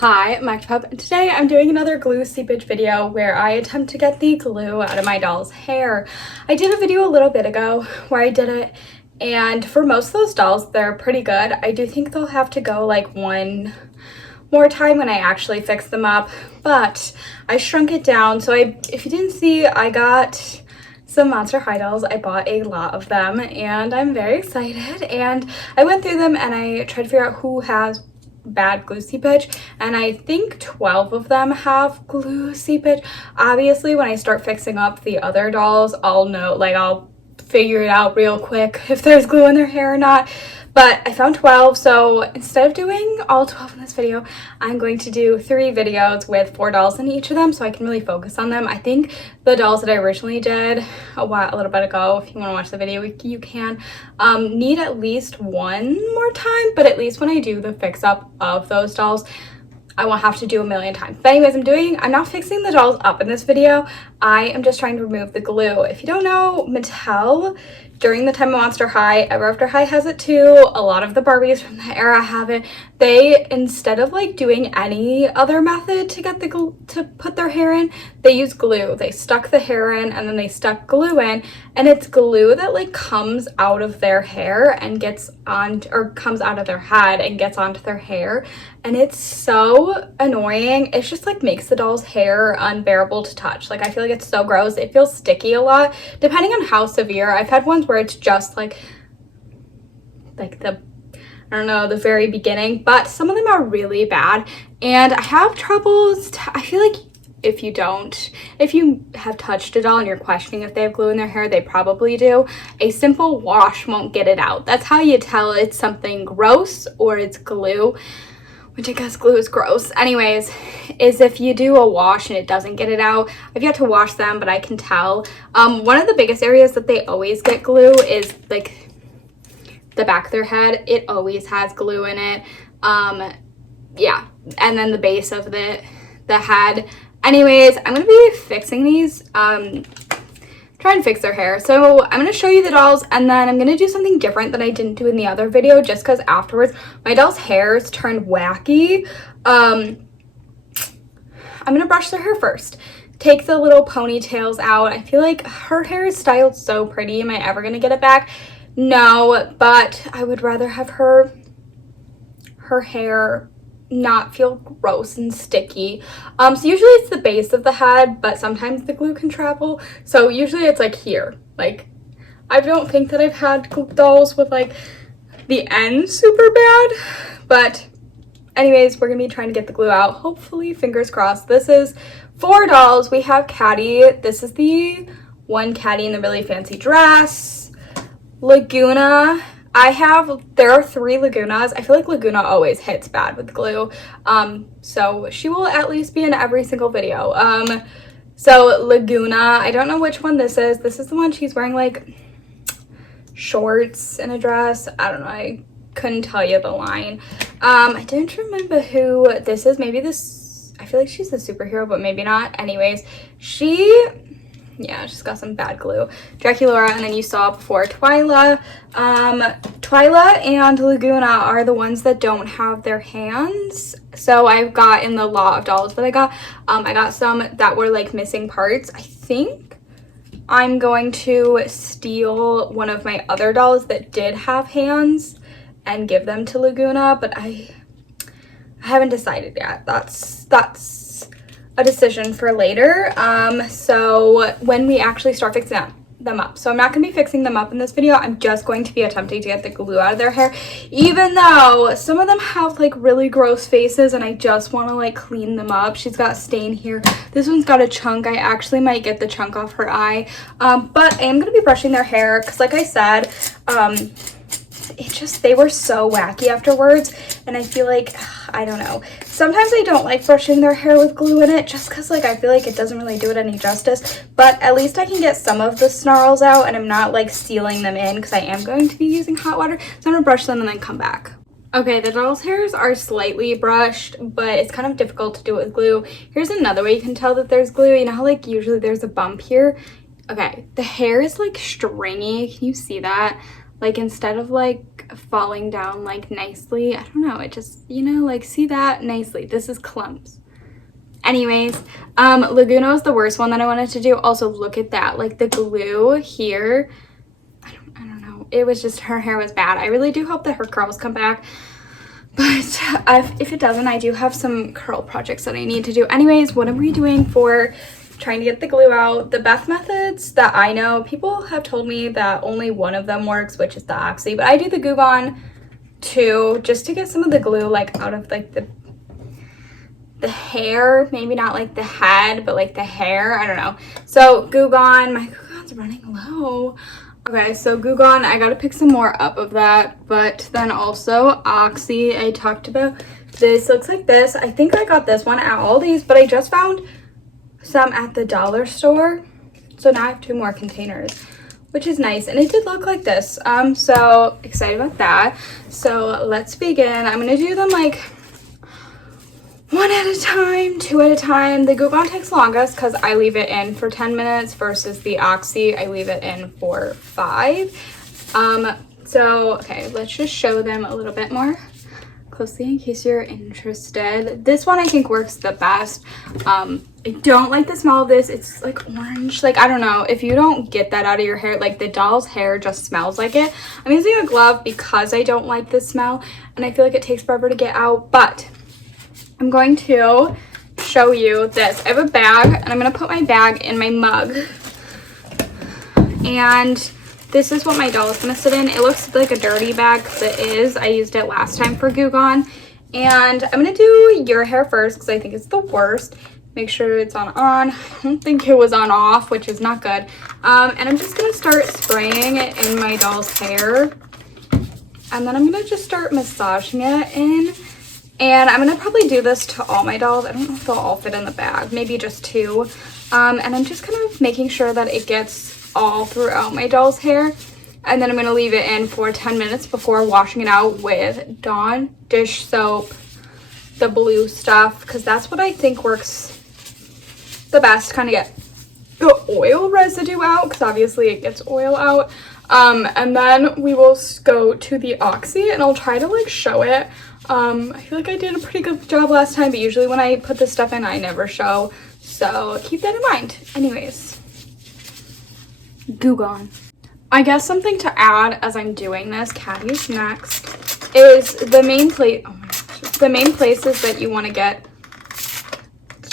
Hi, I'm Pup, and today I'm doing another glue seepage video where I attempt to get the glue out of my doll's hair. I did a video a little bit ago where I did it, and for most of those dolls, they're pretty good. I do think they'll have to go like one more time when I actually fix them up, but I shrunk it down. So if you didn't see, I got some Monster High dolls. I bought a lot of them, and I'm very excited. And I went through them and I tried to figure out who has bad glue seepage, and I think 12 of them have glue seepage. Obviously, when I start fixing up the other dolls, I'll know, like I'll figure it out real quick if there's glue in their hair or not. But I found 12, so instead of doing all 12 in this video, I'm going to do 3 videos with 4 dolls in each of them so I can really focus on them. I think the dolls that I originally did a little bit ago, if you want to watch the video, you can, need at least one more time, but at least when I do the fix up of those dolls, I won't have to do a million times. But anyways, I'm not fixing the dolls up in this video. I am just trying to remove the glue. If you don't know, Mattel, during the time of Monster High, Ever After High has it too. A lot of the Barbies from that era have it. They, instead of like doing any other method to get the glue, to put their hair in, they use glue. They stuck the hair in and then they stuck glue in, and it's glue that like comes out of their hair and gets on, or comes out of their head and gets onto their hair. And it's so annoying. It just like makes the doll's hair unbearable to touch. Like I feel like it's so gross. It feels sticky a lot, depending on how severe. I've had ones where it's just like the, I don't know, the very beginning, but some of them are really bad. And I have troubles. I feel like if you have touched a doll and you're questioning if they have glue in their hair, they probably do. A simple wash won't get it out. That's how you tell it's something gross or it's glue, which I guess glue is gross. Anyways, is if you do a wash and it doesn't get it out. I've yet to wash them, but I can tell. One of the biggest areas that they always get glue is like the back of their head. It always has glue in it. Yeah, and then the base of the head. Anyways, I'm gonna be fixing these, trying to fix their hair. So I'm going to show you the dolls, and then I'm going to do something different that I didn't do in the other video, just because afterwards my doll's hairs turned wacky. I'm going to brush their hair first. Take the little ponytails out. I feel like her hair is styled so pretty. Am I ever going to get it back? No, but I would rather have her hair not feel gross and sticky. So usually it's the base of the head, but sometimes the glue can travel. So usually it's like here. Like, I don't think that I've had dolls with like the end super bad, but anyways, we're gonna be trying to get the glue out. Hopefully, fingers crossed. This is 4 dolls. We have Caddy. This is the one Caddy in the really fancy dress. Laguna. There are 3 Lagunas. I feel like Laguna always hits bad with glue. So she will at least be in every single video. So Laguna, I don't know which one this is. This is the one she's wearing like shorts and a dress. I don't know. I couldn't tell you the line. I didn't remember who this is. Maybe this, I feel like she's the superhero, but maybe not. Anyways, yeah, she's got some bad glue. Draculaura, and then you saw before Twyla. Twyla and Laguna are the ones that don't have their hands. So I've got in the lot of dolls that I got some that were like missing parts. I think I'm going to steal one of my other dolls that did have hands and give them to Laguna, but I haven't decided yet. That's a decision for later. So when we actually start fixing them up. So I'm not going to be fixing them up in this video. I'm just going to be attempting to get the glue out of their hair, even though some of them have like really gross faces and I just want to like clean them up. She's got a stain here. This one's got a chunk. I actually might get the chunk off her eye. But I am going to be brushing their hair because like I said, they were so wacky afterwards, and I feel like, I don't know, sometimes I don't like brushing their hair with glue in it just because like I feel like it doesn't really do it any justice, but at least I can get some of the snarls out and I'm not like sealing them in because I am going to be using hot water. So I'm gonna brush them and then come back. Okay, the doll's hairs are slightly brushed, but it's kind of difficult to do it with glue. Here's another way you can tell that there's glue. You know how like usually there's a bump here? Okay, the hair is like stringy. Can you see that? Like instead of like like falling down like nicely. I don't know, it just, you know, like see that nicely. This is clumps. Anyways, Laguna was the worst one that I wanted to do. Also, look at that, like the glue here. I don't know. It was just, her hair was bad. I really do hope that her curls come back. But if it doesn't, I do have some curl projects that I need to do. Anyways, what am I doing for trying to get the glue out? The best methods that I know, people have told me that only one of them works, which is the Oxy. But I do the Goo Gone too, just to get some of the glue like out of like the hair, maybe not like the head, but like the hair. I don't know. So Goo Gone, my Goo Gone's running low. Okay, so Goo Gone, I gotta pick some more up of that, but then also Oxy, I talked about. This looks like this. I think I got this one at Aldi's, but I just found some at the dollar store, so now I have 2 more containers, which is nice. And it did look like this. So excited about that. So let's begin. I'm gonna do them like 1 at a time, 2 at a time. The Goo Gone takes longest because I leave it in for 10 minutes versus the Oxy, I leave it in for 5. So, okay, let's just show them a little bit more closely in case you're interested. This one I think works the best. I don't like the smell of this. It's like orange. Like, I don't know. If you don't get that out of your hair, like the doll's hair just smells like it. I'm using a glove because I don't like the smell and I feel like it takes forever to get out, but I'm going to show you this. I have a bag and I'm going to put my bag in my mug. And this is what my doll is going to sit in. It looks like a dirty bag because it is. I used it last time for Goo Gone. And I'm going to do your hair first because I think it's the worst. Make sure it's on. I don't think it was on off, which is not good. And I'm just going to start spraying it in my doll's hair. And then I'm going to just start massaging it in. And I'm going to probably do this to all my dolls. I don't know if they'll all fit in the bag, maybe just 2. And I'm just kind of making sure that it gets all throughout my doll's hair. And then I'm going to leave it in for 10 minutes before washing it out with Dawn dish soap, the blue stuff, because that's what I think works the best, kind of get the oil residue out, because obviously it gets oil out. And then we will go to the Oxy and I'll try to like show it. I feel like I did a pretty good job last time, but usually when I put this stuff in, I never show. So keep that in mind. Anyways, Goo Gone. I guess something to add as I'm doing this, Caddy's next, is the main place. Oh my gosh, the main places that you want to get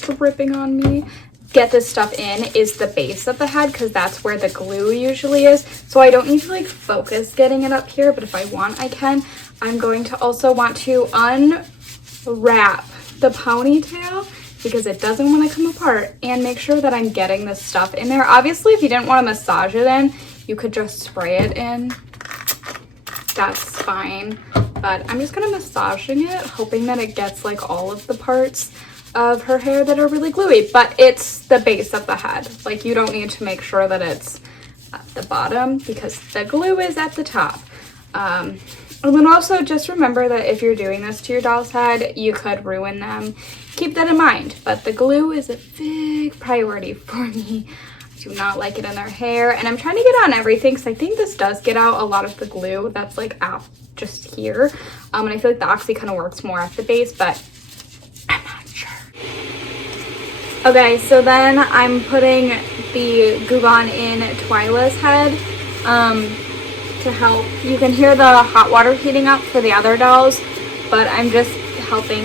dripping on me. Get this stuff in is the base of the head because that's where the glue usually is. So I don't need to like focus getting it up here, but if I want, I can. I'm going to also want to unwrap the ponytail because it doesn't want to come apart, and make sure that I'm getting this stuff in there. Obviously, if you didn't want to massage it in, you could just spray it in. That's fine. But I'm just going to massaging it, hoping that it gets like all of the parts of her hair that are really gluey. But it's the base of the head. Like, you don't need to make sure that it's at the bottom because the glue is at the top. And then also just remember that if you're doing this to your doll's head, you could ruin them. Keep that in mind. But the glue is a big priority for me. I do not like it in their hair. And I'm trying to get on everything because I think this does get out a lot of the glue that's like out just here. And I feel like the Oxy kind of works more at the base, but I'm not sure. Okay, so then I'm putting the Goo Gone in Twyla's head. To help. You can hear the hot water heating up for the other dolls, but I'm just hoping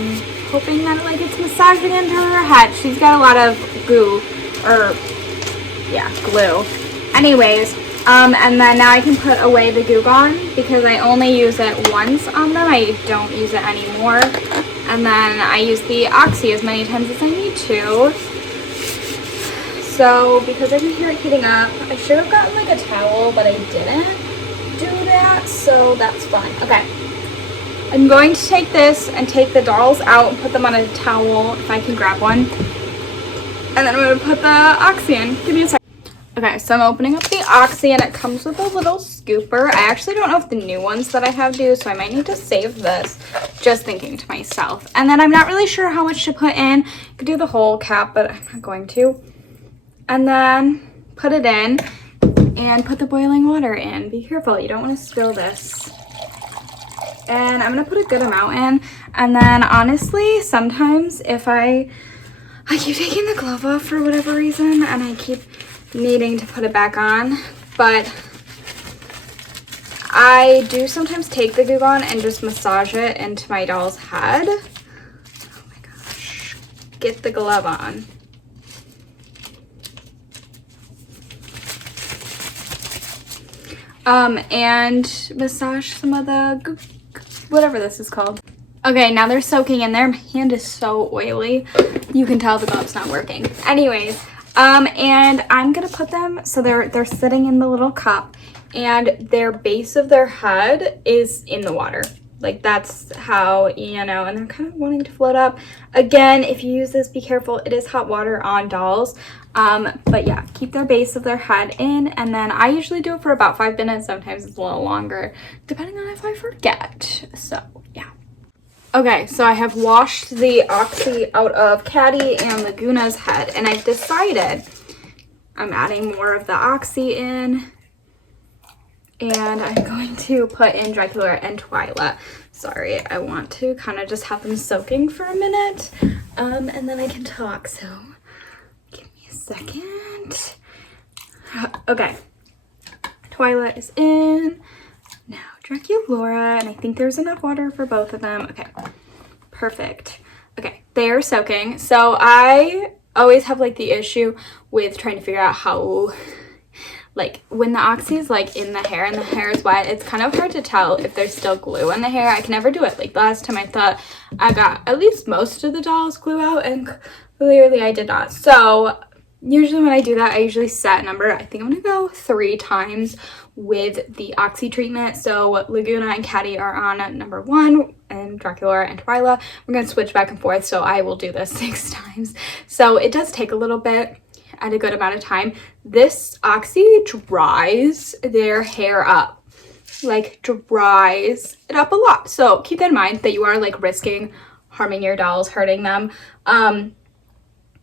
that like it's massaging into her head. She's got a lot of glue. Anyways, and then now I can put away the Goo Gone because I only use it once on them. I don't use it anymore. And then I use the Oxy as many times as I need to. So because I can hear it heating up, I should have gotten like a towel, but I didn't do that, so that's fine. Okay, I'm going to take this and take the dolls out and put them on a towel if I can grab one, and then I'm going to put the Oxy in. Give me a second. Okay, so I'm opening up the Oxy and it comes with a little scooper. I actually don't know if the new ones that I have do, so I might need to save this. Just thinking to myself. And then I'm not really sure how much to put in. I could do the whole cap, but I'm not going to. And then put it in and put the boiling water in. Be careful, you don't want to spill this. and I'm gonna put a good amount in. And then honestly, sometimes if I keep taking the glove off for whatever reason and I keep needing to put it back on, but I do sometimes take the Goo Gone and just massage it into my doll's head. Oh my gosh, get the glove on. And massage some of the whatever this is called. Okay, now they're soaking in there. My hand is so oily. You can tell the glove's not working. Anyways, and I'm gonna put them, so they're sitting in the little cup, and their base of their head is in the water. Like, that's how, you know, and they're kind of wanting to float up. Again, if you use this, be careful. It is hot water on dolls. But yeah, keep their base of their head in, and then I usually do it for about 5 minutes. Sometimes it's a little longer, depending on if I forget. So yeah. Okay, so I have washed the Oxy out of Caddy and Laguna's head, and I've decided I'm adding more of the Oxy in, and I'm going to put in Dracula and Twyla. Sorry, I want to kind of just have them soaking for a minute, and then I can talk, so give me a second. Okay, Twyla is in. Now Draculaura, and I think there's enough water for both of them. Okay, perfect. Okay, they are soaking. So I always have like the issue with trying to figure out how, like, when the Oxy is like in the hair and the hair is wet, it's kind of hard to tell if there's still glue in the hair. I can never do it. Like last time I thought I got at least most of the doll's glue out, and clearly I did not. So usually when I do that, I usually set a number. I think I'm gonna go 3 times with the Oxy treatment. So Laguna and Caddy are on number 1, and Dracula and Twyla. We're gonna switch back and forth, so I will do this 6 times. So it does take a little bit at a good amount of time. This Oxy dries their hair up, like dries it up a lot. So keep that in mind, that you are like risking harming your dolls, hurting them.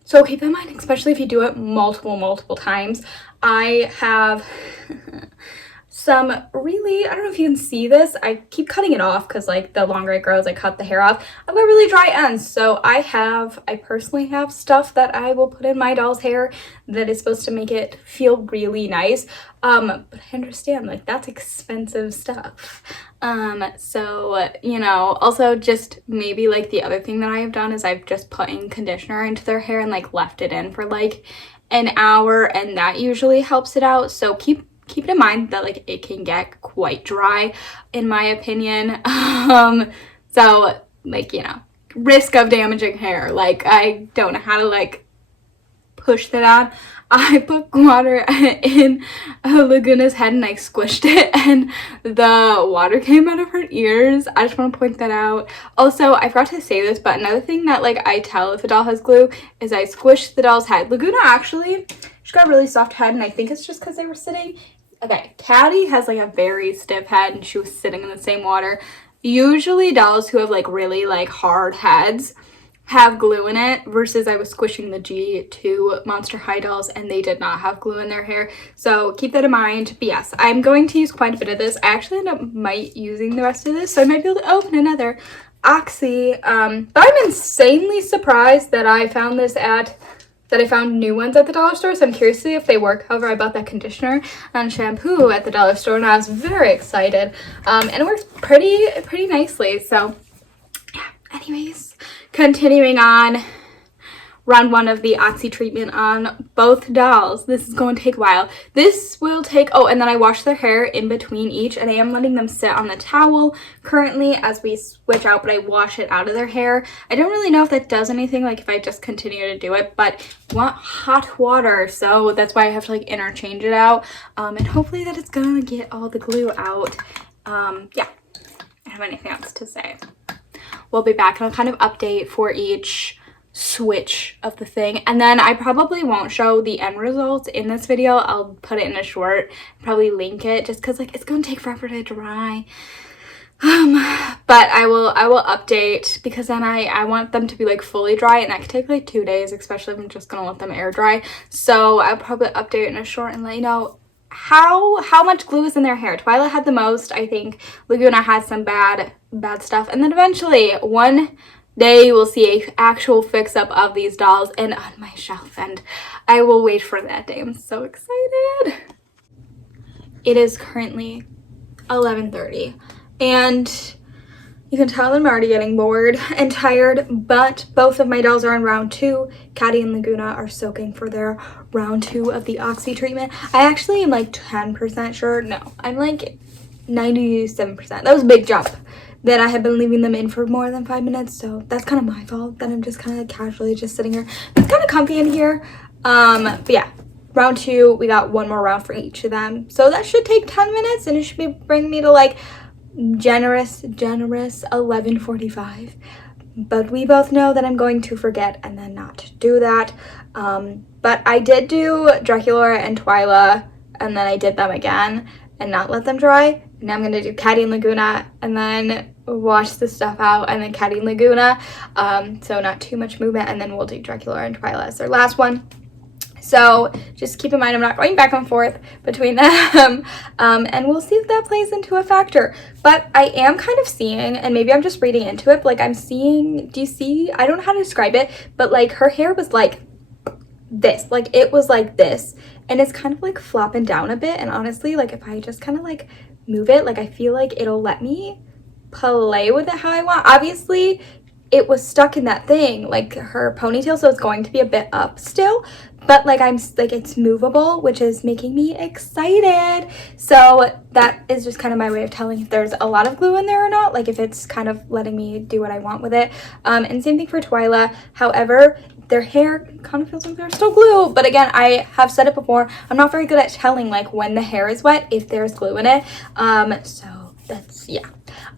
So keep that in mind, especially if you do it multiple times. I have some really, I don't know if you can see this, I keep cutting it off because like the longer it grows, I cut the hair off. I've got really dry ends, so I personally have stuff that I will put in my doll's hair that is supposed to make it feel really nice. But I understand, like, that's expensive stuff. So, you know, also just maybe like the other thing that I have done is I've just put in conditioner into their hair and like left it in for like an hour, and that usually helps it out. So keep it in mind that like it can get quite dry, in my opinion. So like, you know, risk of damaging hair. Like, I don't know how to like push that on. I put water in Laguna's head and I squished it, and the water came out of her ears. I just want to point that out. Also, I forgot to say this, but another thing that like I tell if a doll has glue is I squish the doll's head. Laguna actually, she's got a really soft head, and I think it's just because they were sitting. Okay, Caddy has like a very stiff head, and she was sitting in the same water. Usually dolls who have like really like hard heads have glue in it, versus I was squishing the G2 Monster High dolls and they did not have glue in their hair. So keep that in mind. But yes, I'm going to use quite a bit of this. I actually might using the rest of this, so I might be able to open another Oxy. But I'm insanely surprised that I found new ones at the dollar store, so I'm curious to see if they work. However, I bought that conditioner and shampoo at the dollar store, and I was very excited. And it works pretty nicely. So yeah, anyways, continuing on, round 1 of the Oxy treatment on both dolls. This is going to take a while. This will take, oh, and then I wash their hair in between each, and I am letting them sit on the towel currently as we switch out, but I wash it out of their hair. I don't really know if that does anything, like if I just continue to do it, but you want hot water, so that's why I have to like interchange it out, and hopefully that it's gonna get all the glue out. Yeah, I don't have anything else to say. We'll be back and I'll kind of update for each switch of the thing, and then I probably won't show the end result in this video. I'll put it in a short, probably link it, just because like it's gonna take forever to dry. But I will update, because then I want them to be like fully dry, and that could take like 2 days, especially if I'm just gonna let them air dry. So I'll probably update in a short and let you know how much glue is in their hair. Twyla had the most, I think. Laguna had some bad bad stuff. And then eventually one day we'll see a actual fix up of these dolls and on my shelf, and I will wait for that day. I'm so excited. It is currently 11:30 and you can tell I'm already getting bored and tired, but both of my dolls are on round 2. Caddy and Laguna are soaking for their round 2 of the Oxy treatment. I actually am like 10% sure. No, I'm like 97%. That was a big jump that I have been leaving them in for more than 5 minutes, so that's kind of my fault that I'm just kind of casually just sitting here. It's kind of comfy in here. But yeah, round 2, we got one more round for each of them. So that should take 10 minutes and it should bring me to like generous 11:45, but we both know that I'm going to forget and then not do that. But I did do Draculaura and Twyla, and then I did them again and not let them dry. Now I'm gonna do Caddy and Laguna and then wash the stuff out, and then Caddy and Laguna, so not too much movement, and then we'll do Draculaura and Twyla as their last one. So just keep in mind I'm not going back and forth between them, and we'll see if that plays into a factor. But I am kind of seeing, and maybe I'm just reading into it, but like I'm seeing, do you see, I don't know how to describe it, but like her hair was like this, like it was like this, and it's kind of like flopping down a bit, and honestly, like if I just kind of like move it, like I feel like it'll let me play with it how I want. Obviously it was stuck in that thing, like her ponytail, so it's going to be a bit up still, but like I'm like it's movable, which is making me excited. So that is just kind of my way of telling if there's a lot of glue in there or not, like if it's kind of letting me do what I want with it. And same thing for Twyla. However, their hair kind of feels like there's still glue, but again, I have said it before, I'm not very good at telling like when the hair is wet if there's glue in it. So that's, yeah.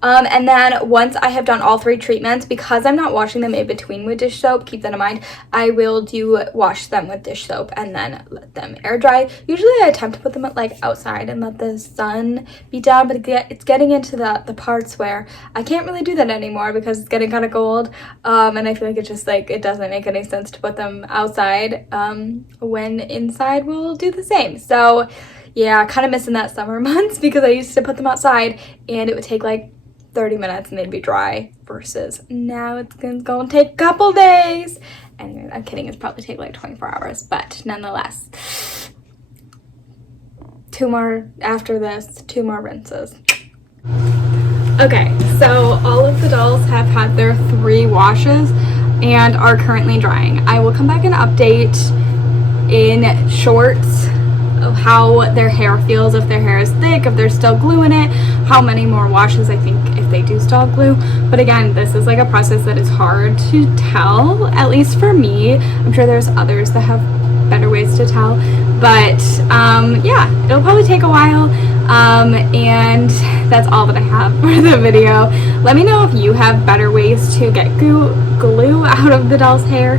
And then once I have done all 3 treatments, because I'm not washing them in between with dish soap, keep that in mind, I will wash them with dish soap and then let them air dry. Usually I attempt to put them like outside and let the sun be down, but it's getting into the parts where I can't really do that anymore because it's getting kind of cold, and I feel like it's just like it doesn't make any sense to put them outside when inside will do the same. So yeah, kind of missing that summer months because I used to put them outside and it would take like 30 minutes and they'd be dry, versus now it's gonna take a couple days. Anyway, I'm kidding, it's probably take like 24 hours, but nonetheless, 2 more after this, 2 more rinses. Okay, so all of the dolls have had their 3 washes and are currently drying. I will come back and update in shorts of how their hair feels, if their hair is thick, if there's still glue in it, how many more washes I think if they do still have glue. But again, this is like a process that is hard to tell, at least for me. I'm sure there's others that have better ways to tell, but yeah, it'll probably take a while, and that's all that I have for the video. Let me know if you have better ways to get glue out of the doll's hair,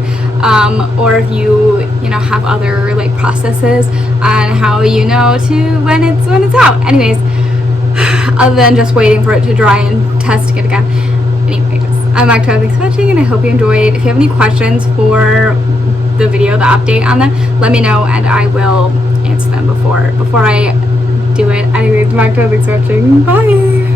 or if you know have other like processes on how you know to when it's out. Anyways, other than just waiting for it to dry and testing it again. Anyways, I'm Octavia, thanks for watching, and I hope you enjoyed. If you have any questions for the video, the update on them, let me know and I will answer them before I do it. Anyways, I'm Octavia, thanks for watching. Bye!